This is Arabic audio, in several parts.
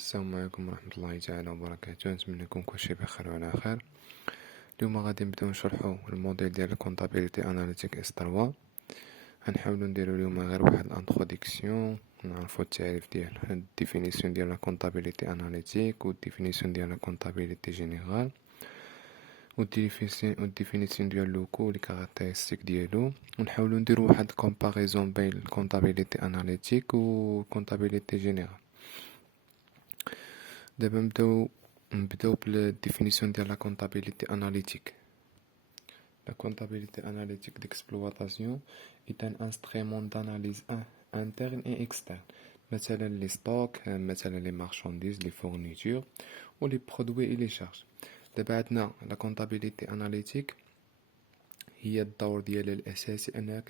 السلام عليكم ورحمة الله تعالى وبركاته. نتمنى لكم كل شيء بخير وعلى خير. اليوم غادي نبداو نشرحو الموديل ديال الكونتابيليتي اناليتيك اس 3. غنحاولو نديرو اليوم غير واحد الانتروديكسيون، نعرفو التعريف ديال الديفينيسيون ديال لا كونتابيليتي اناليتيك والديفينيسيون ديال لا كونتابيليتي جينيرال والديفينيسيون ديال لوكو لي كاركتيرستيك ديالو، ونحاولو نديرو واحد كومباريزون بين الكونتابيليتي اناليتيك والكونتابيليتي جينيرال. دابا نبداو بالديفينيسيون ديال لا كونتابيليتي اناليتيك. La comptabilité analytique d'exploitation est un instrument d'analyse interne et externe. مثلا les stocks، مثلا les marchandises، les fournitures ou les produits et les charges. دابا عندنا la comptabilité analytique هي الدور ديالها الاساسي انها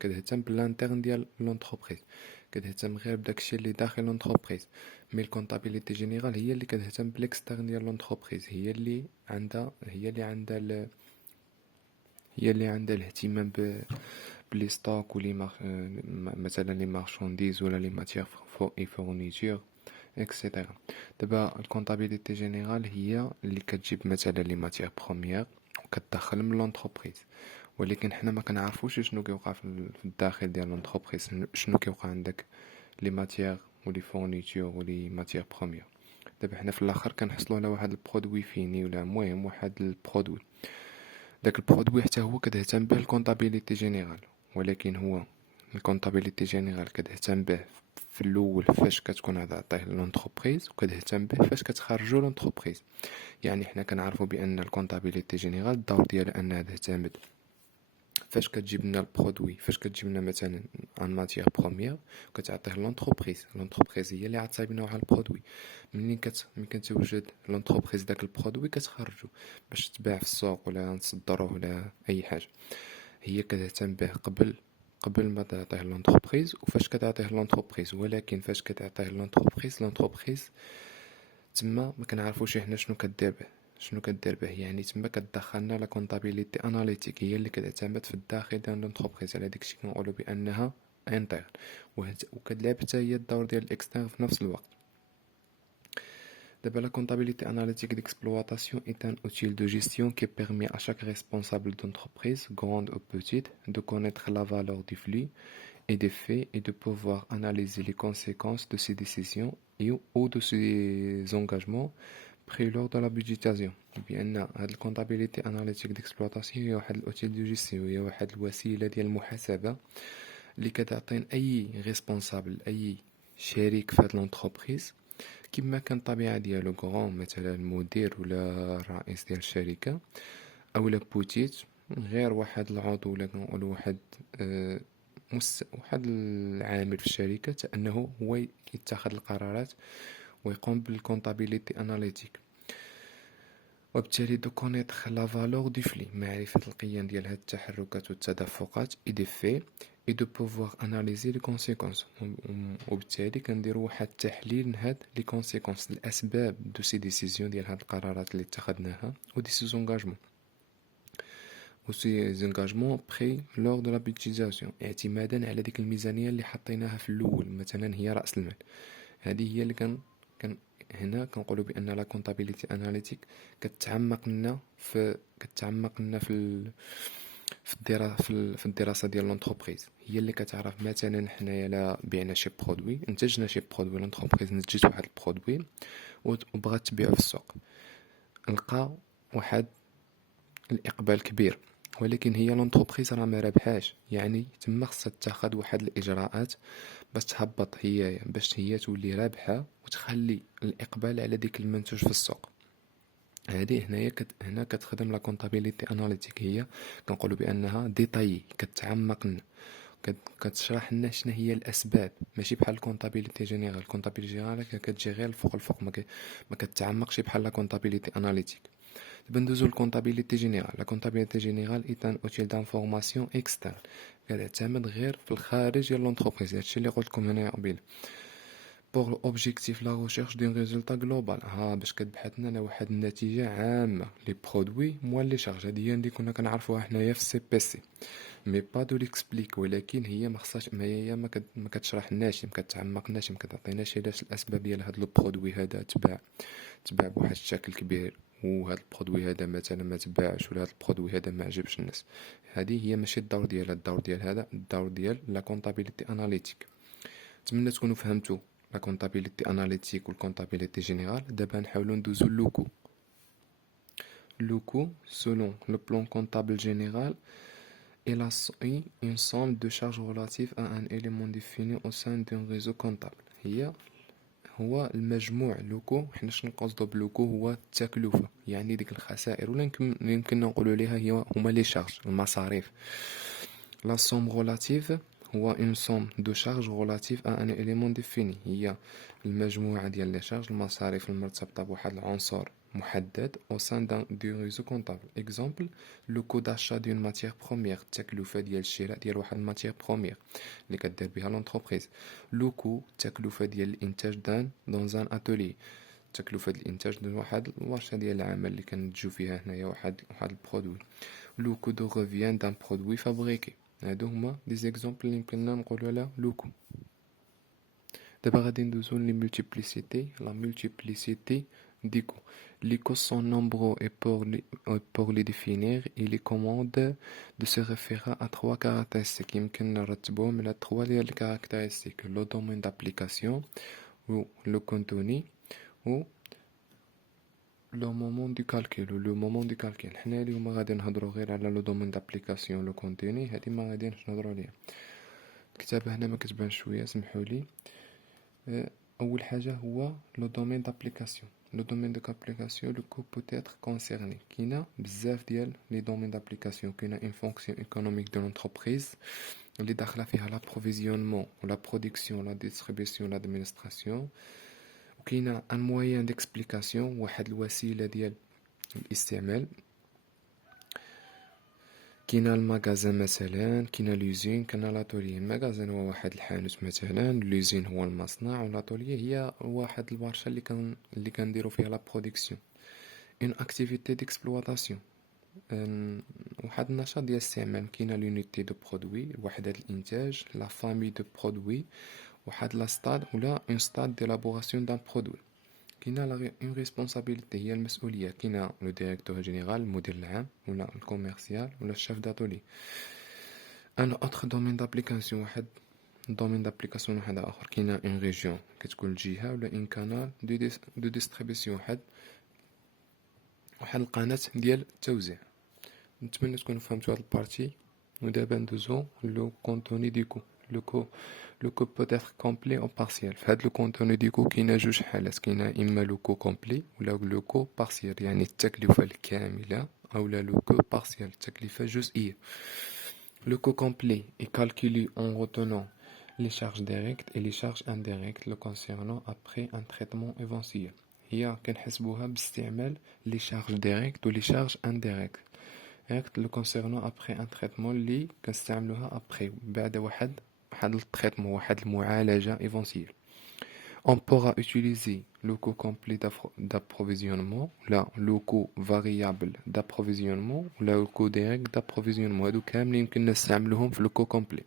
كتهتم بالانترن ديال لونتربريز، كتهتم غير بداكشي اللي داخل لونتربريز. مي الكونطابيليتي جينيرال هي اللي كتهتم بالاكسترن ديال لونتربريز، هي اللي عندها الاهتمام بلي ستوك ولي مثلا لي مارشانديز ولا لي ماتيير فورنيتور اكسيتيرا. دابا الكونطابيليتي جينيرال هي اللي كتجيب مثلا لي ماتيير بروميير وكتدخل من لونتربريز، ولكن حنا ما كنعرفوش شنو كيوقع في الداخل ديال لونتربريز، شنو كيوقع عندك لي ماتيير ولي فورنيتور ولي ماتيير بروميير. دابا حنا في الاخر كنحصلوا على واحد البرودوي فيني ولا المهم واحد البرودوي، داك البرودوي حتى هو كتهتم به الكونطابيليتي جينيرال، ولكن هو الكونطابيليتي جينيرال كتهتم به في الاول فاش كتكون عطيه لونتربريز، وكتهتم به فاش كتخرجوا لونتربريز. يعني حنا كنعرفوا بان الكونطابيليتي جينيرال الدور ديالها انها تعتمد فاش كتجيب لنا البرودوي، فاش كتجيب لنا مثلا ان ماتيير بروميير وكتعطيه لونتربريز هي اللي عطاي بنا واحد البرودوي. ملي كتوجد لونتربريز داك البرودوي كتخرجو باش تباع في السوق ولا نصدروه ولا اي حاجه، هي كتهتم به قبل ما تعطيه لونتربريز وفاش كتعطيه لونتربريز. ولكن فاش كتعطيه لونتربريز تما ما كنعرفوش احنا شنو كدير به يعني تما كتدخلنا لا كونطابيليتي اناليتيك، هي اللي كتعتمد في الداخل ديال لونتربريز على داكشي كنقولوا بانها انترن، وكتلعب حتى هي الدور ديال الاكسترن في نفس الوقت. D'abord, la comptabilité analytique d'exploitation est un outil de gestion qui permet à chaque responsable d'entreprise, grande ou petite, de connaître la valeur du flux et des faits et de pouvoir analyser les conséquences de ses décisions ou de ses engagements pris lors de la budgétisation. بأن هاد الكونتابيليتي اناليتيك ديكسبلوطاسيون هي واحد الاوتيل دو جيستيون، هي واحد الوسيله ديال المحاسبه اللي كتعطي اي ريسبونسابل، اي شريك في هاد لونتربريز، كما كان الطبيعه ديالو غرون مثلا المدير ولا الرئيس ديال الشركه، او لا بوتيت غير واحد العضو ولا كنقولوا واحد العامل في الشركه، انه هو يتخذ القرارات ويقوم بالكونتابيليتي اناليتيك. وبالتالي دو كونيتر لا فالور دو فلي، معرفة القيم ديال هاد التحركات والتدفقات اي دي في اي دو بوفوار اناليزي لي كونسيكونس، وبالتالي كنديرو واحد التحليل لهاد لي كونسيكونس، الاسباب دو سي ديسيزيون ديال هاد القرارات اللي اتخذناها و دي سي زونغاجمون زونغاجمون بري لور دو لا بيتيزاسيون، اعتمادا على ديك الميزانيه اللي حطيناها في الاول، مثلا هي راس المال. هذه هي اللي كان هنا كنقولوا بان لا كونطابيليتي اناليتيك كتعمق لنا في في الدراسه ديال لونتربريز. هي اللي كتعرف مثلا حنايا لا بيعنا شي برودوي، انتجنا شي برودوي، لونتربريز نتجت واحد البرودوي وبغات تبيعو في السوق، لقى واحد الاقبال كبير، ولكن هي لونتربريز راه ما رابحاش، يعني تما خصها تاخذ واحد الاجراءات باش تهبط هي باش هي تولي رابحه وتخلي الاقبال على ديك المنتوج في السوق. هذه هنا كتخدم لا كونطابيليتي اناليتيك، هي كنقولوا بانها ديتاي، كتعمق لنا، كتشرح لنا شنو هي الاسباب، ماشي بحال الكونطابيليتي جينيرال. الكونطابيليتي جينيرال كتجي غير الفوق ما كتعمقش بحال لا كونطابيليتي اناليتيك. دابا ندوزو للكونطابيليتي جينيرال. لا كونطابيليتي جينيرال اي ان اوتيل دانفورماسيون اكسترن، كتعتمد غير في الخارج ديال لونتربريز، هادشي اللي قلت لكم هنا قبيله، pour l'objectif la recherche d'un résultat global باش كتبحث لنا على واحد النتيجة عامة لي برودوي موال لي شارج. هادي هي اللي كنا كنعرفوها حنايا في السي بي سي مي با دو ليكسبليك، ولكن هي ما خصهاش، ما كتشرحلناش، ما كتعمقناش، ما كتعطيناش علاش الاسباب ديال هاد لو برودوي هذا تباع بواحد الشكل كبير، وهذا البرودوي هذا مثلا ما تباعش، ولا هذا البرودوي هذا ما عجبش الناس. هذه هي ماشي الدور ديالها. الدور ديال هذا الدور ديال لا كونطابيليتي اناليتيك. نتمنى تكونوا فهمتوا لا كونطابيليتي اناليتيك والكونطابيليتي جينيرال. دابا نحاولوا ندوزو لوكو. لوكو selon le plan comptable général il associe une somme de charges relatives à un élément défini au sein d'un réseau comptable. هو المجموع. لوكو حنا شنو نقصدو بلوكو؟ هو التكلفة، يعني ديك الخسائر، ولا يمكن نقولوا ليها هما لي شارج، المصاريف. لا somme relative هو اون somme دو شارج relative à un élément défini، هي المجموعة ديال لي شارج، المصاريف المرتبطة بواحد العنصر محدد au sein du réseau comptable. exemple le coût d'achat d'une matière première، التكلفة ديال الشراء ديال واحد الماتيير بروميير اللي كدير بها لونتربريز. لو كو التكلفة ديال الانتاج dans un atelier، تكلفة الانتاج ديال واحد الورشة ديال العمل اللي كنتجو فيها هنايا واحد البرودوي. لو كو دو revient d'un produit fabriqué. هادو هما دي زيكزامبل اللي يمكننا نقولو على لوكو. دابا غادي ندوزو لي مولتيبليسيتي. لا مولتيبليسيتي des coûts. Les coûts sont nombreux et pour les définir, il est commande de se référer à trois caractéristiques. يمكن نرتبوهم على trois ديال caractéristiques: le domaine d'application ou le contenu ou le moment du calcul ou le moment du calcul. حنا اليوم غادي نهضروا غير على le domaine d'application le contenu، هادي ما غاديش نهضروا عليها. الكتابة هنا ما كتبانش شوية، سمحوا لي. أول حاجة هو le domaine d'application. Le domaine d'application, le coût peut être concerné. كاينة بزاف ديال les domaines d'application. كاينة une fonction économique de l'entreprise اللي داخلة فيها l'approvisionnement, la production, la distribution, l'administration. وكاينة un moyen d'explication، واحد الوسيلة ديال الاستعمال. كاينه المغازان مثلا، كاينه لوزين، كاينه لاتولي. المغازان هو واحد الحانوت مثلا، لوزين هو المصنع، ولاتولي هي واحد الورشه اللي كنديروا فيها لا برودكسيون. اون اكتيفيتي ديكسبلواتاسيون، واحد النشاط ديال الاستعمال. كاينه لونيتي دو برودوي، وحده الانتاج، لا فامي دو برودوي، واحد لا ستاد ولا اون ستاد ديلابوراسيون دان برودوي. كاينه اون ريسبونسابيلتي، هي المسؤوليه. كاينه لو ديريكتور جينيرال، المدير العام، ولا الكوميرسيال، ولا الشيف داتولي. ان اوتر دومين دابليكاسيون، واحد دومين دابليكاسيون واحد اخر. كاينه اون ريجيون كتكون جهه، ولا ان كانال دو ديستريبيسيون، واحد القناه ديال التوزيع. نتمنى تكونوا فهمتوا هاد البارتي. ودابا ندوزو لو كونتوني ديكو. لو كو peut être complet ou partiel. في هاد لو كونتوني ديكو كاينه جوج حالات. كاينه اما لو كو كومبلي ولا لو كو بارسيال، يعني التكلفه الكامله، او لو كو بارسيال التكلفه جزئيه. Le coût complet est calculé en retenant les charges directes et les charges indirectes le concernant après un traitement éventuel. هي كنحسبوها باستعمال les charges directes ou les charges indirectes le concernant après un traitement اللي كنستعملوها après بعد واحد التريتمون، واحد المعالجة éventuelle. On pourra utiliser le coût complet d'approvisionnement, le coût variable d'approvisionnement, le coût direct d'approvisionnement. هادو كاملين يمكن نستعملوهم في le coût complet.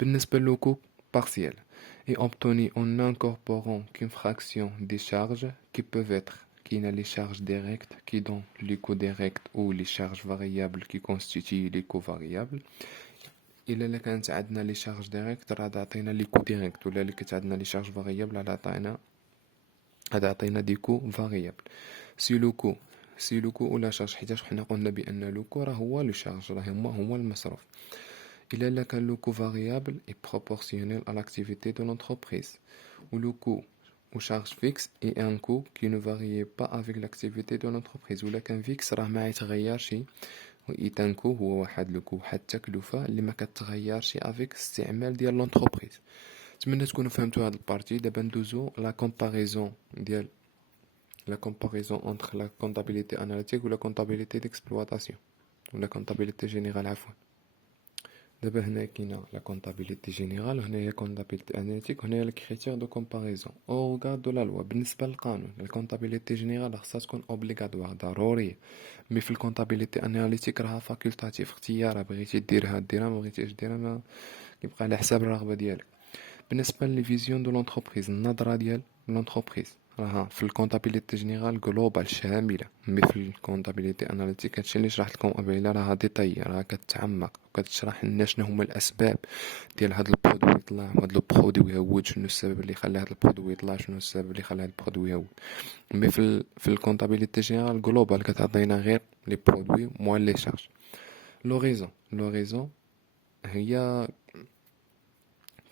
بالنسبة le coût partiel est obtenu en incorporant qu'une fraction des charges qui peuvent être les charges directes qui donnent les coûts directs ou les charges variables qui constituent les coûts variables. إلا كانت عندنا لي شارج ديريكت راه تعطينا لي كو ديريكت، ولا اللي كانت عندنا لي شارج فاريابل راه تعطينا دي كو فاريابل. سي لو كو ولا شارج، حيتاش حنا قلنا بان لو كو راه هو لو شارج، راه هو المصروف. إلا كان لو كو فاريابل اي بروبورسيونيل à l'activité de l'entreprise. ou le coût ou charge fixe est un coût qui ne varie pas avec l'activité de l'entreprise. ولا كان فيكس راه ما يتغيرش، وإيتانكو هو واحد لوكو، واحد التكلفة اللي ما كتغيرش افيك استعمال ديال لونتربريز. نتمنى تكونوا فهمتوا هاد البارتي. دابا ندوزو لا كومباريزون entre la comptabilité analytique ou la comptabilité d'exploitation ou la comptabilité générale عفوا. دابا هنا كاينه لا كونطابيليتي جينيرال وهنايا كونطابيليتي اناليتيك وهنايا لي كريتير دو كومباريزون او غارد دو لا لوا. بالنسبه للقانون الكونطابيليتي جينيرال خاصها تكون اوبليغاتوار ضروريه، مي في الكونطابيليتي اناليتيك راها فاكولتاتيف اختيارها، بغيتي ديرها ديرها ما بغيتيش ديرها ما كيبقى على حساب الرغبه ديالك. بالنسبه لي فيزيون دو لونتربريز النظره ديال لونتربريز راها في الكونطابيليتي جينيرال جلوبال شامله، مي في الكونطابيليتي اناليتيك هادشي اللي شرحت لكم قبيله راها ديتاي، راها كتعمق وكتشرح لنا شنو هما الاسباب ديال هاد البرودوي يطلع وهاد البرودوي يهود، شنو السبب اللي خلى هاد البرودوي يطلع، شنو السبب اللي خلى هاد البرودوي يهود. مي في الكونطابيليتي جينيرال جلوبال كتعطينا غير لي برودوي موان لي شارج. لو ريزون هي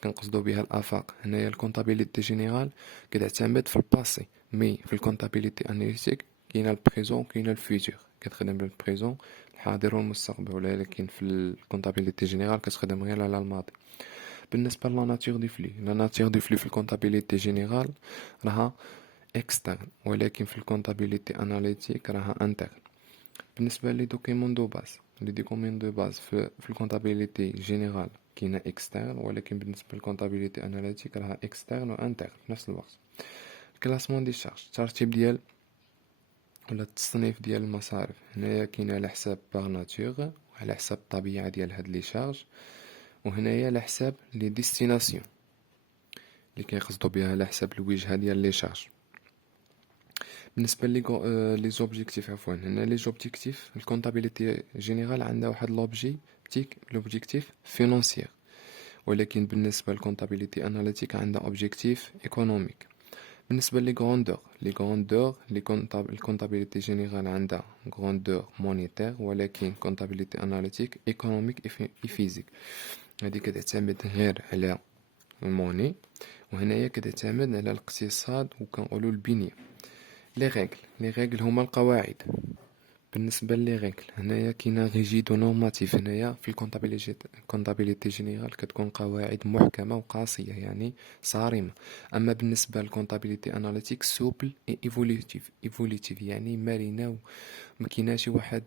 كنقصدو بها الافاق. هنايا الكونطابيليتي جينيرال كتعتمد في الباسي، مي في الكونطابيليتي اناليتيك كاينه البريزون كاينه الفيوتور، كتخدم بالبريزون الحاضر والمستقبل، ولكن في الكونطابيليتي جينيرال كتخدم غير على الماضي. بالنسبه لا ناتور دي فلي، لا ناتور دي فلي في الكونطابيليتي جينيرال راها اكسترن، ولكن في الكونطابيليتي اناليتيك راها انترن. بالنسبه لي دوكيمون دو باز، لي دوكيمون دو باز في الكونطابيليتي جينيرال كاينه اكسترن، ولكن بالنسبه للكونطابيليتي اناليتيك راها اكسترن وانترن في نفس الوقت. الكلاسمون دي شارج الترتيب ديال ولا التصنيف ديال المصارف، هنايا كاينه على حساب باغ ناتور وعلى حساب الطبيعه ديال هاد لي شارج، وهنايا على حساب لي ديستيناسيون اللي كيقصدوا بها على حساب الوجهه ديال لي شارج. بالنسبه لي زوبجيكتيف عفوا، هنا لي زوبجيكتيف الكونطابيليتي جينيرال عندها واحد لوبجيكتيف فينانسيير، ولكن بالنسبه للكونطابيليتي اناليتيك عندها اوبجيكتيف ايكونوميك. بالنسبه لي غروندور الكونطابيليتي جينيرال عندها غروندور مونيتير، ولكن كونطابيليتي اناليتيك ايكونوميك اي فيزيك. هذه كتعتمد غير على الموني، وهنايا كتعتمد على الاقتصاد وكنقولوا البنيه. لي ريغل هما القواعد. بالنسبه لي ريغل هنايا كاينه ريجيدو نورماتيف، هنايا في الكونطابيليتي جينيرال كتكون قواعد محكمه وقاسيه يعني صارمه. اما بالنسبه للكونطابيليتي اناليتيك سوبل اي ايفوليتيف يعني مرنه، وما كايناش واحد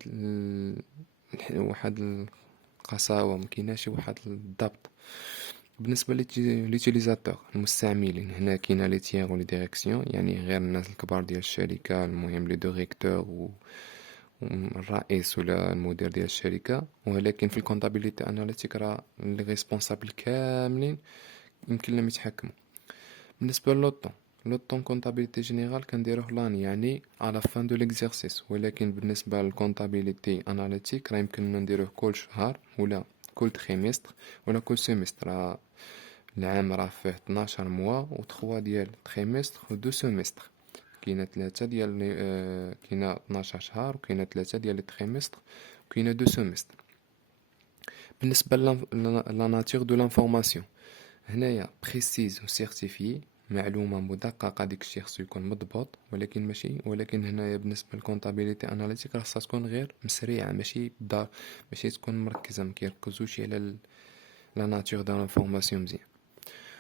القساوه، ما كايناش واحد الضبط. بالنسبه ليوتيليزاتور المستعملين، هنا كاينه لي تيير ولي ديريكسيون يعني غير الناس الكبار ديال الشركه، المهم لي ديريكتور والرئيس ولا المدير ديال الشركه. ولكن في الكونطابيليتي اناليتيك راه لي ريسبونسابل كاملين يمكن لهم يتحكموا. بالنسبه لوطون كونطابيليتي جينيرال كنديروه لاني يعني على فان دو ليكزيرسيس، ولكن بالنسبه للكونطابيليتي اناليتيك راه يمكننا نديروه كل شهر ولا كل تريمستر ولا كل سيمستر. العام راه فيه 12 موا و 3 ديال تريمستر و 2 سيمستر، كاينه 3 ديال كاينه 12 شهر وكاينه 3 ديال التريمستر وكاينه 2 سيمستر. بالنسبه لا ناتور دو لانفورماسيون، هنايا بريسيز و سيرتيفي، معلومه مدققه، ديك الشيء خصو يكون مضبوط، ولكن هنايا بالنسبه للكونطابيليتي اناليتيك راه خصها تكون غير مسريعه، ماشي بالدار، ماشي تكون مركزه، ما كيركزوش على لا ناتور دو لانفورماسيون مزيان.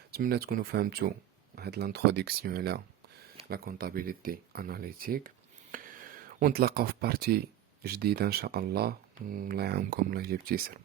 نتمنى تكونوا فهمتوا هاد لانتروداكسيون على لا كونطابيليتي اناليتيك، ونتلاقاو في بارتي جديده ان شاء الله. الله يعاونكم، الله يجيب تيسر.